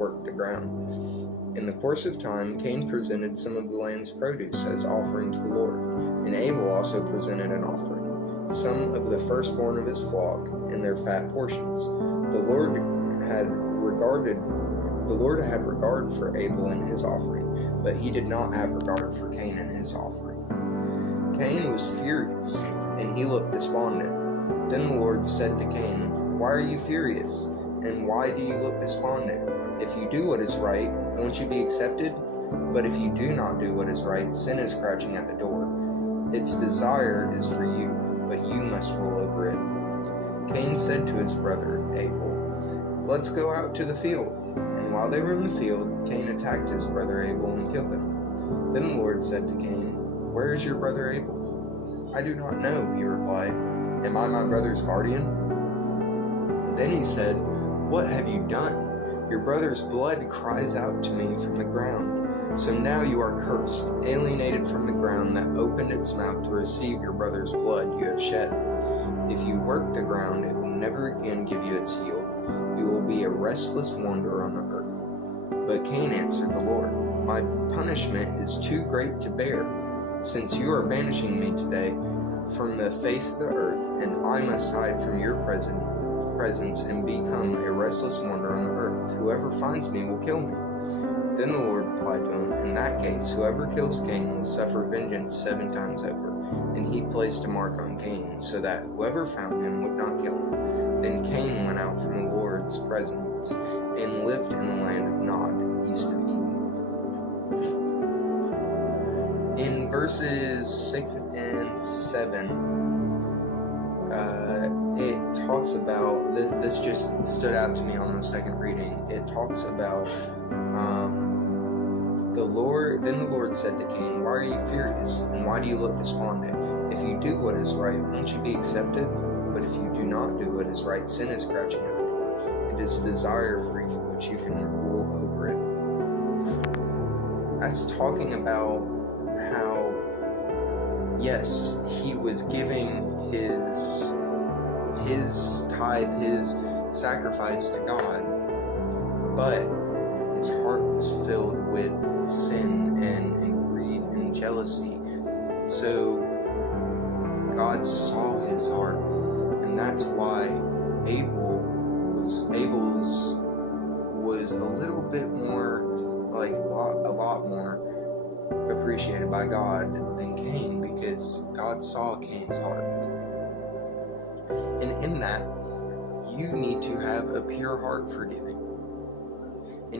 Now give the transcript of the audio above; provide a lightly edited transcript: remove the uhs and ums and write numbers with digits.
worked the ground. In the course of time, Cain presented some of the land's produce as offering to the Lord, and Abel also presented an offering, some of the firstborn of his flock and their fat portions. The Lord had regard for Abel and his offering, but he did not have regard for Cain and his offering. Cain was furious, and he looked despondent. Then the Lord said to Cain, "Why are you furious? And why do you look despondent? If you do what is right, won't you be accepted? But if you do not do what is right, sin is crouching at the door. Its desire is for you, but you must rule over it." Cain said to his brother Abel, "Let's go out to the field." And while they were in the field, Cain attacked his brother Abel and killed him. Then the Lord said to Cain, "Where is your brother Abel?" "I do not know," he replied. "Am I my brother's guardian?" Then he said, "What have you done? Your brother's blood cries out to me from the ground. So now you are cursed, alienated from the ground that opened its mouth to receive your brother's blood you have shed. If you work the ground, it will never again give you its yield. You will be a restless wanderer on the earth." But Cain answered the Lord, "My punishment is too great to bear, since you are banishing me today from the face of the earth, and I must hide from your presence and become a restless wanderer on the earth. Whoever finds me will kill me." Then the Lord replied to him, "In that case, whoever kills Cain will suffer vengeance 7 times over." And he placed a mark on Cain, so that whoever found him would not kill him. Then Cain went out from the Lord's presence and lived in the land of Nod, east of Eden. In verses 6 and 7, it talks about, this just stood out to me on the second reading. It talks about then the Lord said to Cain, "Why are you furious, and why do you look despondent? If you do what is right, won't you be accepted? But if you do not do what is right, sin is crouching at the door. It is a desire for you, but you can rule over it." That's talking about how, yes, he was giving his tithe, his sacrifice to God, but his heart was filled with sin and greed and jealousy. So God saw his heart, and that's why Abel's was a little bit more, like a lot more appreciated by God than Cain, because God saw Cain's heart. And in that, you need to have a pure heart for giving.